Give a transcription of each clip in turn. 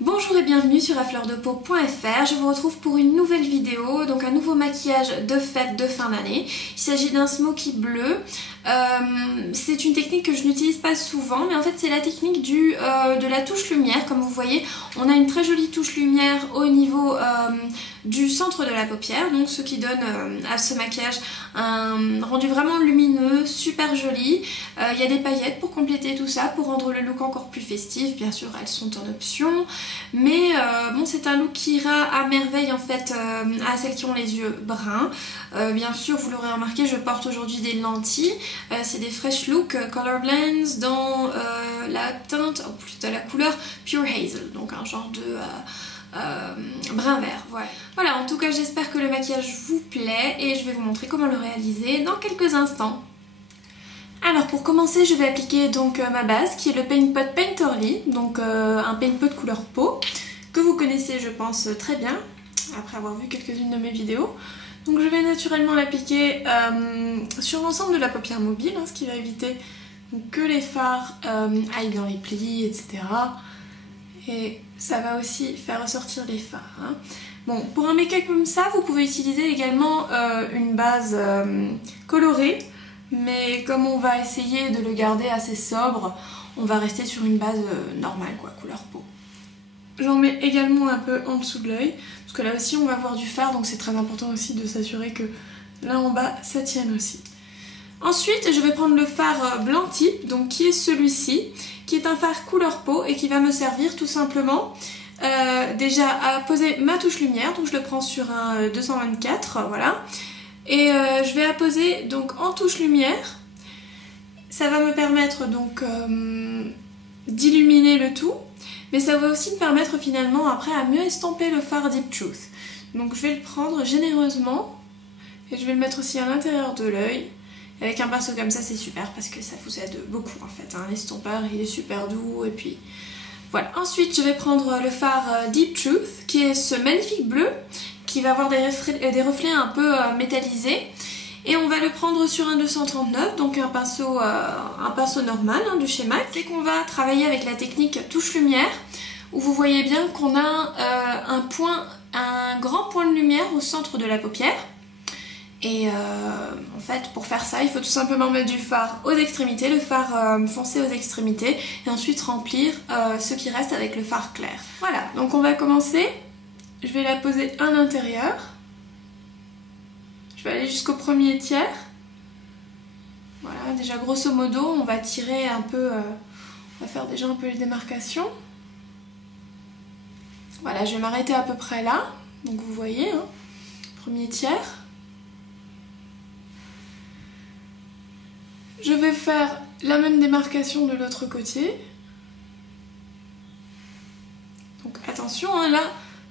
Bonjour et bienvenue sur afleurdepeau.fr. Je vous retrouve pour une nouvelle vidéo, donc un nouveau maquillage de fête de fin d'année. Il s'agit d'un smoky bleu. C'est une technique que je n'utilise pas souvent, mais en fait c'est la technique de la touche lumière. Comme vous voyez, on a une très jolie touche lumière au niveau du centre de la paupière, donc ce qui donne à ce maquillage un rendu vraiment lumineux, super joli. Il y a des paillettes pour compléter tout ça, pour rendre le look encore plus festif. Bien sûr, elles sont en option, mais bon, c'est un look qui ira à merveille en fait à celles qui ont les yeux bruns. Bien sûr, vous l'aurez remarqué, je porte aujourd'hui des lentilles. C'est des Fresh Look Color Blends dans la teinte, plutôt la couleur Pure Hazel, donc un genre de brun vert. Voilà, en tout cas j'espère que le maquillage vous plaît et je vais vous montrer comment le réaliser dans quelques instants. Alors pour commencer, je vais appliquer donc ma base qui est le Paint Pot Painterly, donc un Paint Pot couleur peau que vous connaissez je pense très bien après avoir vu quelques-unes de mes vidéos. Donc je vais naturellement l'appliquer sur l'ensemble de la paupière mobile, ce qui va éviter que les fards aillent dans les plis, etc. Et ça va aussi faire ressortir les fards. Bon, pour un make-up comme ça, vous pouvez utiliser également une base colorée, mais comme on va essayer de le garder assez sobre, on va rester sur une base normale, quoi, couleur peau. J'en mets également un peu en dessous de l'œil, parce que là aussi on va voir du fard, donc c'est très important aussi de s'assurer que là en bas ça tienne aussi. Ensuite, je vais prendre le fard blanc type, donc qui est celui-ci, qui est un fard couleur peau et qui va me servir tout simplement déjà à poser ma touche lumière, donc je le prends sur un 224, voilà. Et je vais apposer donc en touche lumière, ça va me permettre donc d'illuminer le tout, mais ça va aussi me permettre finalement après à mieux estomper le fard Deep Truth. Donc je vais le prendre généreusement et je vais le mettre aussi à l'intérieur de l'œil. Avec un pinceau comme ça c'est super parce que ça vous aide beaucoup en fait, l'estompeur il est super doux et puis voilà. Ensuite je vais prendre le fard Deep Truth qui est ce magnifique bleu qui va avoir des reflets un peu métallisés et on va le prendre sur un 239, donc un pinceau normal de chez MAC. C'est qu'on va travailler avec la technique touche lumière où vous voyez bien qu'on a un grand point de lumière au centre de la paupière. Et en fait pour faire ça il faut tout simplement mettre du fard aux extrémités, le fard foncé aux extrémités et ensuite remplir ce qui reste avec le fard clair. Voilà, donc on va commencer, je vais la poser à l'intérieur, je vais aller jusqu'au premier tiers. Voilà, déjà grosso modo on va tirer un peu, on va faire déjà un peu les démarcations. Voilà, je vais m'arrêter à peu près là, donc vous voyez, premier tiers. Je vais faire la même démarcation de l'autre côté. Donc attention, là,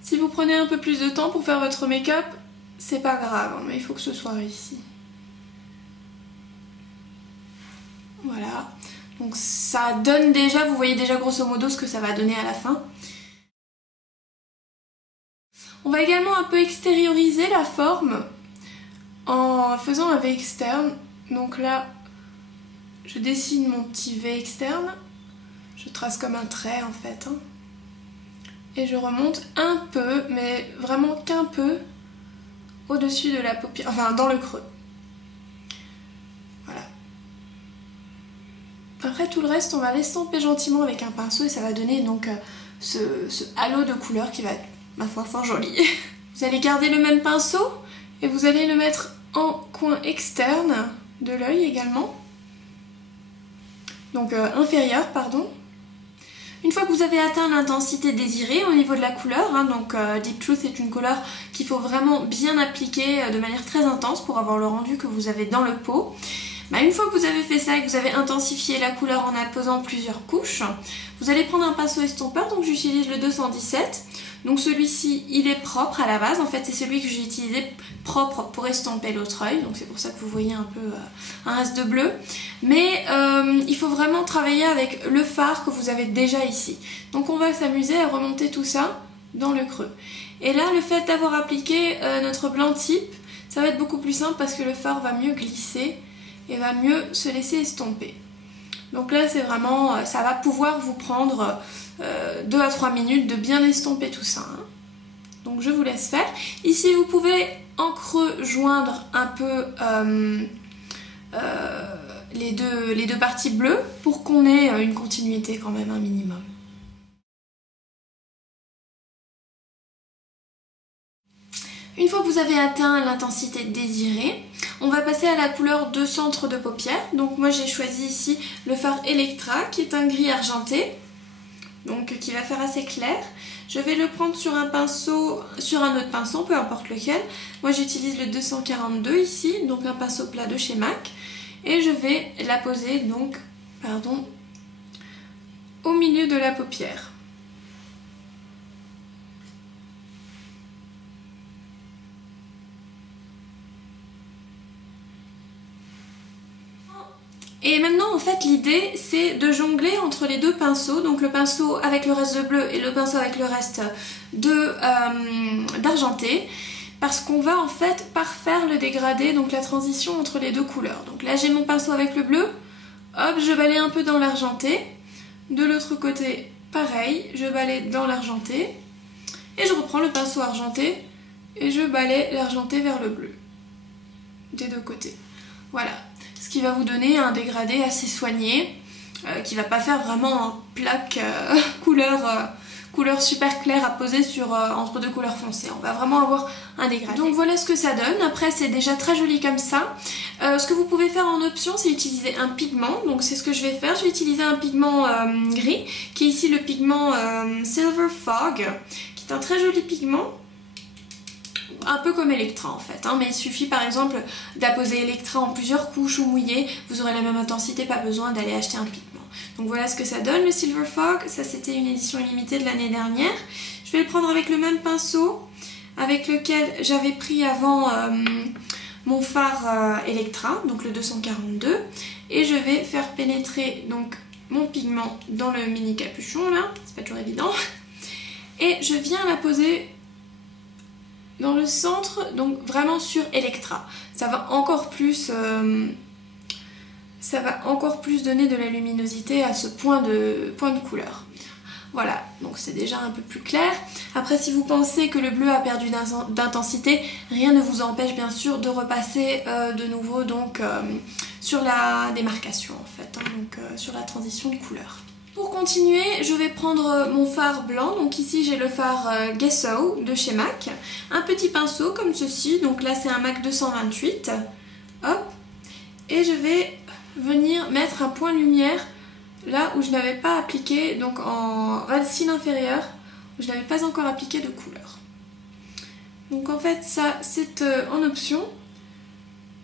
si vous prenez un peu plus de temps pour faire votre make-up, c'est pas grave, mais il faut que ce soit réussi. Voilà. Donc ça donne déjà, vous voyez déjà grosso modo ce que ça va donner à la fin. On va également un peu extérioriser la forme en faisant un V externe. Donc là, je dessine mon petit V externe, je trace comme un trait en fait, et je remonte un peu, mais vraiment qu'un peu, au-dessus de la paupière, enfin dans le creux. Voilà. Après tout le reste, on va l'estomper gentiment avec un pinceau et ça va donner donc ce halo de couleur qui va être, ma foi, fort joli. Vous allez garder le même pinceau et vous allez le mettre en coin externe de l'œil également. Donc inférieur, pardon. Une fois que vous avez atteint l'intensité désirée au niveau de la couleur, donc Deep Truth est une couleur qu'il faut vraiment bien appliquer de manière très intense pour avoir le rendu que vous avez dans le pot. Une fois que vous avez fait ça et que vous avez intensifié la couleur en apposant plusieurs couches, vous allez prendre un pinceau estompeur, donc j'utilise le 217. Donc celui-ci il est propre à la base, en fait c'est celui que j'ai utilisé propre pour estomper l'autre œil, donc c'est pour ça que vous voyez un peu un reste de bleu. Mais il faut vraiment travailler avec le fard que vous avez déjà ici. Donc on va s'amuser à remonter tout ça dans le creux. Et là le fait d'avoir appliqué notre blanc type, ça va être beaucoup plus simple parce que le fard va mieux glisser et va mieux se laisser estomper. Donc là c'est vraiment, ça va pouvoir vous prendre 2 à 3 minutes de bien estomper tout ça. Hein. Donc je vous laisse faire. Ici vous pouvez en creux joindre un peu les deux parties bleues pour qu'on ait une continuité quand même un minimum. Une fois que vous avez atteint l'intensité désirée, on va passer à la couleur de centre de paupière. Donc moi j'ai choisi ici le fard Electra qui est un gris argenté, donc qui va faire assez clair. Je vais le prendre sur un pinceau, sur un autre pinceau, peu importe lequel. Moi j'utilise le 242 ici, donc un pinceau plat de chez MAC. Et je vais la poser donc, au milieu de la paupière. Et maintenant en fait l'idée c'est de jongler entre les deux pinceaux, donc le pinceau avec le reste de bleu et le pinceau avec le reste d'argenté, parce qu'on va en fait parfaire le dégradé, donc la transition entre les deux couleurs. Donc là j'ai mon pinceau avec le bleu, hop je balaye un peu dans l'argenté, de l'autre côté pareil, je balaye dans l'argenté, et je reprends le pinceau argenté et je balaye l'argenté vers le bleu, des deux côtés. Voilà. Ce qui va vous donner un dégradé assez soigné, qui va pas faire vraiment un plaque couleur super claire à poser sur, entre deux couleurs foncées. On va vraiment avoir un dégradé. Donc voilà ce que ça donne. Après c'est déjà très joli comme ça. Ce que vous pouvez faire en option c'est utiliser un pigment. Donc c'est ce que je vais faire. Je vais utiliser un pigment gris, qui est ici le pigment Silver Fog, qui est un très joli pigment. Un peu comme Electra en fait, hein, mais il suffit par exemple d'apposer Electra en plusieurs couches ou mouillé, vous aurez la même intensité, pas besoin d'aller acheter un pigment. Donc voilà ce que ça donne le Silver Fog, ça c'était une édition limitée de l'année dernière. Je vais le prendre avec le même pinceau avec lequel j'avais pris avant mon fard Electra, donc le 242, et je vais faire pénétrer donc mon pigment dans le mini capuchon là, c'est pas toujours évident, et je viens la poser dans le centre, donc vraiment sur Electra. Ça va encore plus donner de la luminosité à ce point de couleur. Voilà, donc c'est déjà un peu plus clair. Après, si vous pensez que le bleu a perdu d'intensité, rien ne vous empêche bien sûr de repasser de nouveau donc, sur la démarcation en fait, hein, donc sur la transition de couleur. Pour continuer, je vais prendre mon fard blanc, donc ici j'ai le fard Gesso de chez MAC, un petit pinceau comme ceci, donc là c'est un MAC 228, hop, et je vais venir mettre un point lumière là où je n'avais pas appliqué, donc en racine inférieure, où je n'avais pas encore appliqué de couleur. Donc en fait ça c'est en option,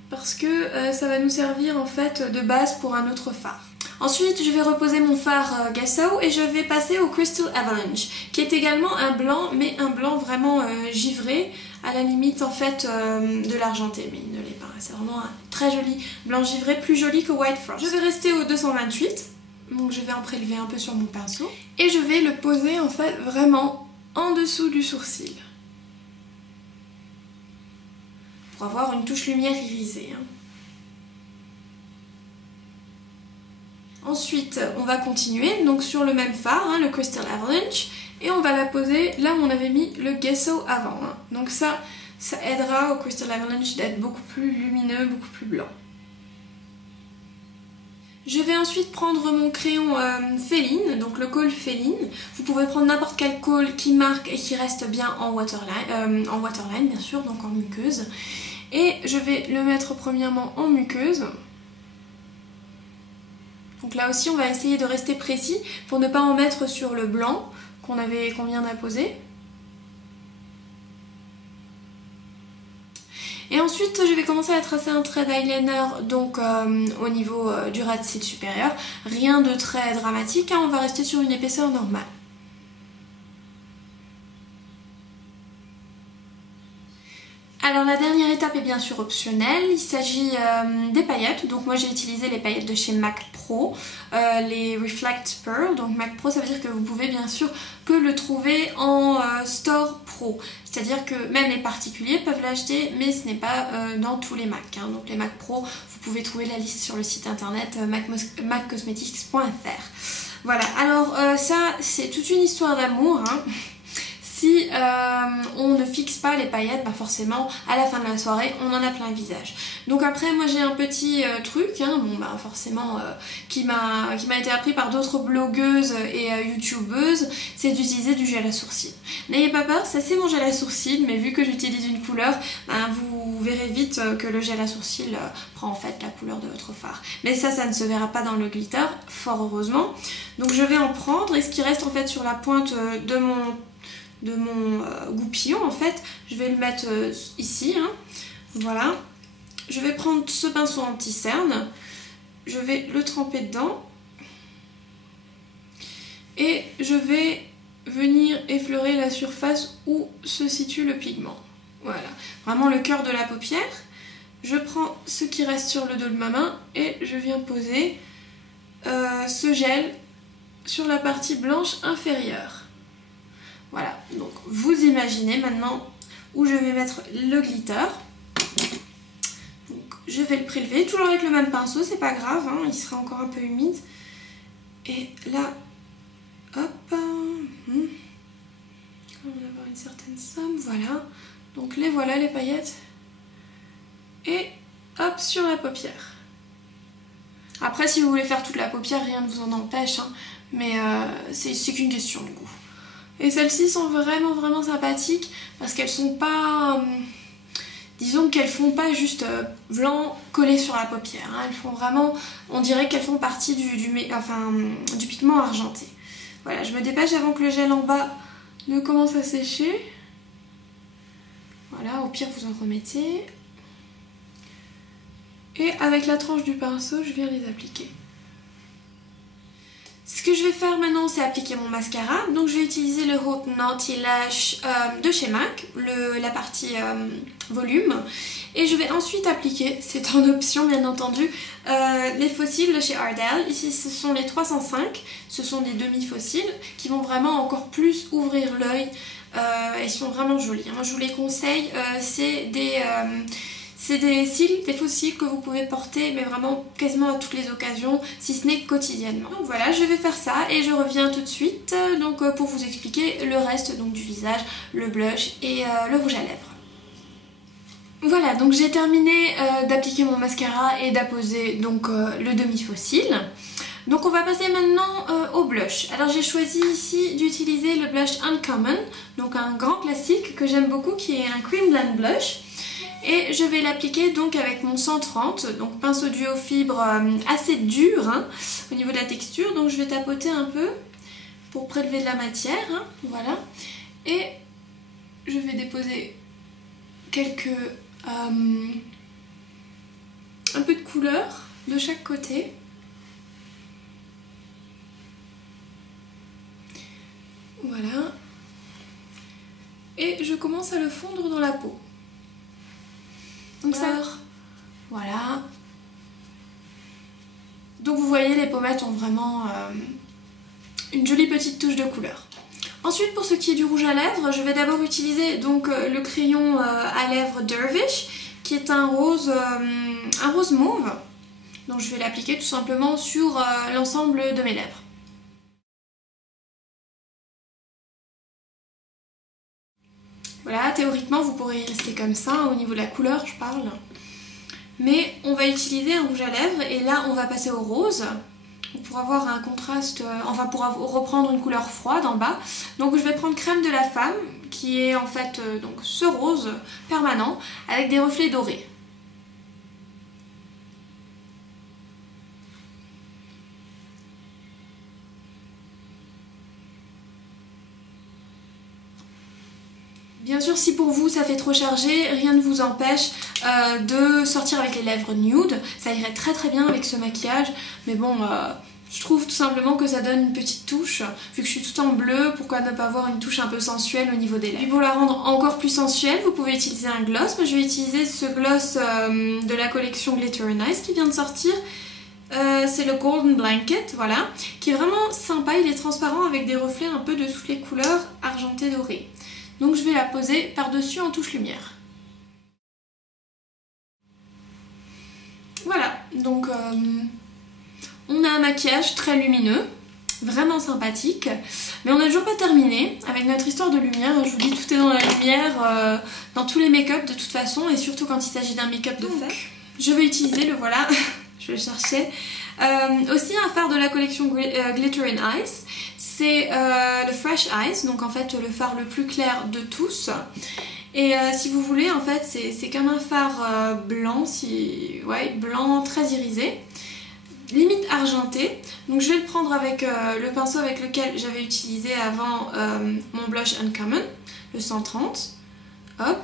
parce que ça va nous servir en fait de base pour un autre fard. Ensuite, je vais reposer mon fard Gesso et je vais passer au Crystal Avalanche, qui est également un blanc, mais un blanc vraiment givré, à la limite en fait de l'argenté, mais il ne l'est pas. C'est vraiment un très joli blanc givré, plus joli que White Frost. Je vais rester au 228, donc je vais en prélever un peu sur mon pinceau, et je vais le poser en fait vraiment en dessous du sourcil, pour avoir une touche lumière irisée. Hein. Ensuite, on va continuer donc sur le même fard, hein, le Crystal Avalanche, et on va la poser là où on avait mis le Gesso avant. Hein. Donc ça aidera au Crystal Avalanche d'être beaucoup plus lumineux, beaucoup plus blanc. Je vais ensuite prendre mon crayon Féline, donc le col Féline. Vous pouvez prendre n'importe quel col qui marque et qui reste bien en waterline bien sûr, donc en muqueuse. Et je vais le mettre premièrement en muqueuse. Donc là aussi on va essayer de rester précis pour ne pas en mettre sur le blanc qu'on vient d'apposer. Et ensuite je vais commencer à tracer un trait d'eyeliner donc au niveau du ras de cils supérieur. Rien de très dramatique, hein, on va rester sur une épaisseur normale. Alors la dernière étape est bien sûr optionnelle, il s'agit des paillettes. Donc moi j'ai utilisé les paillettes de chez MAC Pro, les Reflect Pearl. Donc MAC Pro, ça veut dire que vous pouvez bien sûr que le trouver en store pro. C'est-à-dire que même les particuliers peuvent l'acheter, mais ce n'est pas dans tous les Mac. Hein. Donc les Mac Pro, vous pouvez trouver la liste sur le site internet maccosmetics.fr. Voilà, alors ça c'est toute une histoire d'amour. Hein. Si on ne fixe pas les paillettes, bah forcément à la fin de la soirée on en a plein le visage. Donc après moi j'ai un petit truc, hein, bon bah forcément qui m'a été appris par d'autres blogueuses et youtubeuses, c'est d'utiliser du gel à sourcils. N'ayez pas peur, ça c'est mon gel à sourcils, mais vu que j'utilise une couleur, bah, vous verrez vite que le gel à sourcils prend en fait la couleur de votre fard. Mais ça ne se verra pas dans le glitter, fort heureusement. Donc je vais en prendre et ce qui reste en fait sur la pointe de mon goupillon en fait, je vais le mettre ici, hein. Voilà. Je vais prendre ce pinceau anti-cerne, je vais le tremper dedans et je vais venir effleurer la surface où se situe le pigment. Voilà, vraiment le cœur de la paupière. Je prends ce qui reste sur le dos de ma main et je viens poser ce gel sur la partie blanche inférieure. Voilà, donc vous imaginez maintenant où je vais mettre le glitter. Donc je vais le prélever, toujours avec le même pinceau, c'est pas grave, hein, il sera encore un peu humide. Et là, hop, on va avoir une certaine somme, voilà. Donc les voilà les paillettes. Et hop, sur la paupière. Après si vous voulez faire toute la paupière, rien ne vous en empêche, hein, mais c'est qu'une question de goût. Et celles-ci sont vraiment sympathiques parce qu'elles sont pas... disons qu'elles font pas juste blanc collé sur la paupière. Hein. Elles font vraiment... on dirait qu'elles font partie du pigment argenté. Voilà, je me dépêche avant que le gel en bas ne commence à sécher. Voilà, au pire vous en remettez. Et avec la tranche du pinceau, je viens les appliquer. Ce que je vais faire maintenant, c'est appliquer mon mascara. Donc je vais utiliser le Haute Naughty Lash de chez MAC, la partie volume. Et je vais ensuite appliquer, c'est en option bien entendu, les fossiles de chez Ardell. Ici ce sont les 305, ce sont des demi-fossiles qui vont vraiment encore plus ouvrir l'œil. Ils sont vraiment jolis. Moi je vous les conseille, c'est des cils, des faux cils que vous pouvez porter mais vraiment quasiment à toutes les occasions, si ce n'est quotidiennement. Donc voilà, je vais faire ça et je reviens tout de suite donc, pour vous expliquer le reste donc, du visage, le blush et le rouge à lèvres. Voilà, donc j'ai terminé d'appliquer mon mascara et d'apposer donc le demi-faux cil. Donc on va passer maintenant au blush. Alors j'ai choisi ici d'utiliser le blush Uncommon, donc un grand classique que j'aime beaucoup qui est un Cream Blend Blush. Et je vais l'appliquer donc avec mon 130, donc pinceau duo fibre assez dur hein, au niveau de la texture. Donc je vais tapoter un peu pour prélever de la matière, hein, voilà. Et je vais déposer quelques... un peu de couleur de chaque côté. Voilà. Et je commence à le fondre dans la peau. Donc ça, voilà. Donc vous voyez, les pommettes ont vraiment une jolie petite touche de couleur. Ensuite, pour ce qui est du rouge à lèvres, je vais d'abord utiliser donc le crayon à lèvres Dervish, qui est un rose mauve. Donc je vais l'appliquer tout simplement sur l'ensemble de mes lèvres. Voilà, théoriquement vous pourrez y rester comme ça, au niveau de la couleur je parle. Mais on va utiliser un rouge à lèvres et là on va passer au rose. Pour avoir un contraste, enfin pour reprendre une couleur froide en bas. Donc je vais prendre Crème de la Femme, qui est en fait donc ce rose permanent avec des reflets dorés. Bien sûr, si pour vous ça fait trop chargé, rien ne vous empêche de sortir avec les lèvres nude. Ça irait très très bien avec ce maquillage, mais bon, Je trouve tout simplement que ça donne une petite touche. Vu que je suis tout en bleu, pourquoi ne pas avoir une touche un peu sensuelle au niveau des lèvres. Et pour la rendre encore plus sensuelle, vous pouvez utiliser un gloss. Moi je vais utiliser ce gloss de la collection Glitter and Ice qui vient de sortir. C'est le Golden Blanket, voilà, qui est vraiment sympa. Il est transparent avec des reflets un peu de toutes les couleurs argentées dorées. Donc je vais la poser par-dessus en touche lumière. Voilà, donc on a un maquillage très lumineux, vraiment sympathique, mais on n'a toujours pas terminé avec notre histoire de lumière. Je vous dis, tout est dans la lumière, dans tous les make-up de toute façon, et surtout quand il s'agit d'un make-up de fait. Je vais utiliser le voilà, je vais le chercher. Aussi un fard de la collection Glitter and Ice, c'est le Fresh Ice, donc en fait le fard le plus clair de tous. Et si vous voulez, en fait, c'est comme un fard blanc, blanc très irisé, limite argenté. Donc je vais le prendre avec le pinceau avec lequel j'avais utilisé avant mon blush Uncommon, le 130. Hop,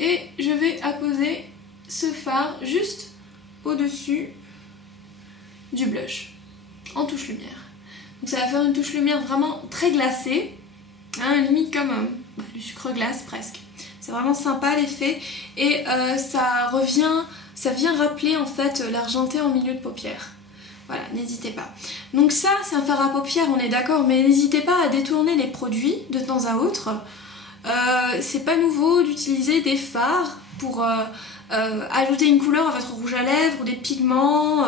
et je vais apposer ce fard juste au-dessus du blush, en touche lumière. Donc ça va faire une touche lumière vraiment très glacée, hein, limite comme du sucre glace presque. C'est vraiment sympa l'effet et ça vient rappeler en fait l'argenté en milieu de paupière. Voilà, n'hésitez pas. Donc ça, c'est un fard à paupières, on est d'accord, mais n'hésitez pas à détourner les produits de temps à autre. C'est pas nouveau d'utiliser des fards pour ajouter une couleur à votre rouge à lèvres ou des pigments.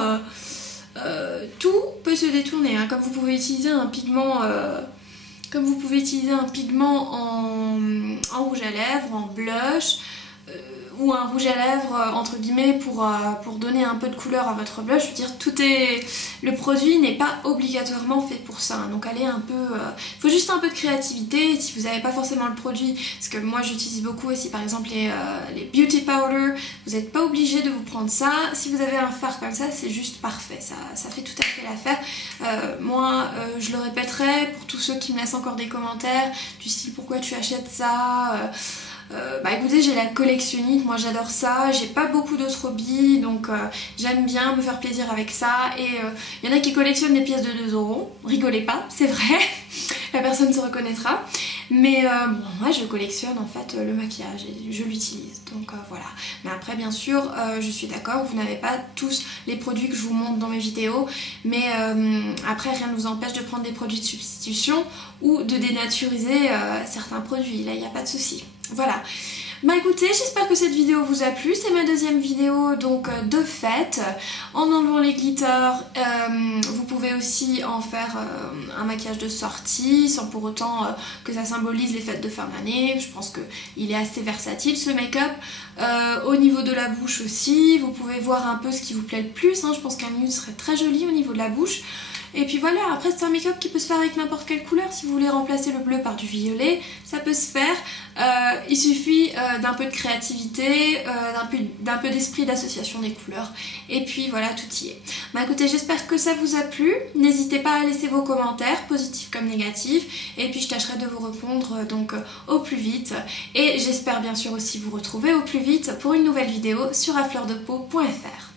Tout peut se détourner, hein, comme vous pouvez utiliser un pigment... en rouge à lèvres, en blush, ou un rouge à lèvres entre guillemets pour donner un peu de couleur à votre blush. Je veux dire, le produit n'est pas obligatoirement fait pour ça, hein, donc allez un peu... il faut juste un peu de créativité si vous n'avez pas forcément le produit, parce que moi j'utilise beaucoup aussi par exemple les beauty powder, vous n'êtes pas obligé de vous prendre ça. Si vous avez un fard comme ça, c'est juste parfait, ça fait tout à fait l'affaire. Moi je le répéterai pour tous ceux qui me laissent encore des commentaires du style pourquoi tu achètes ça, bah écoutez, j'ai la collectionnite, moi j'adore ça, j'ai pas beaucoup d'autres hobbies, donc j'aime bien me faire plaisir avec ça. Et il y en a qui collectionnent des pièces de 2 €, rigolez pas, c'est vrai, la personne se reconnaîtra. Mais bon, moi je collectionne en fait le maquillage et je l'utilise, donc voilà. Mais après bien sûr, je suis d'accord, vous n'avez pas tous les produits que je vous montre dans mes vidéos, mais après rien ne vous empêche de prendre des produits de substitution ou de dénaturiser certains produits, là il n'y a pas de souci. Voilà. Bah écoutez, j'espère que cette vidéo vous a plu, c'est ma deuxième vidéo donc de fête. En enlevant les glitters, vous pouvez aussi en faire un maquillage de sortie sans pour autant que ça symbolise les fêtes de fin d'année. Je pense qu'il est assez versatile ce make-up. Au niveau de la bouche aussi, vous pouvez voir un peu ce qui vous plaît le plus, hein. Je pense qu'un nude serait très joli au niveau de la bouche. Et puis voilà, après c'est un make-up qui peut se faire avec n'importe quelle couleur. Si vous voulez remplacer le bleu par du violet, ça peut se faire. Il suffit d'un peu de créativité, d'un peu d'esprit d'association des couleurs. Et puis voilà, tout y est. Bah écoutez, j'espère que ça vous a plu. N'hésitez pas à laisser vos commentaires, positifs comme négatifs. Et puis je tâcherai de vous répondre donc au plus vite. Et j'espère bien sûr aussi vous retrouver au plus vite pour une nouvelle vidéo sur afleurdepeau.fr.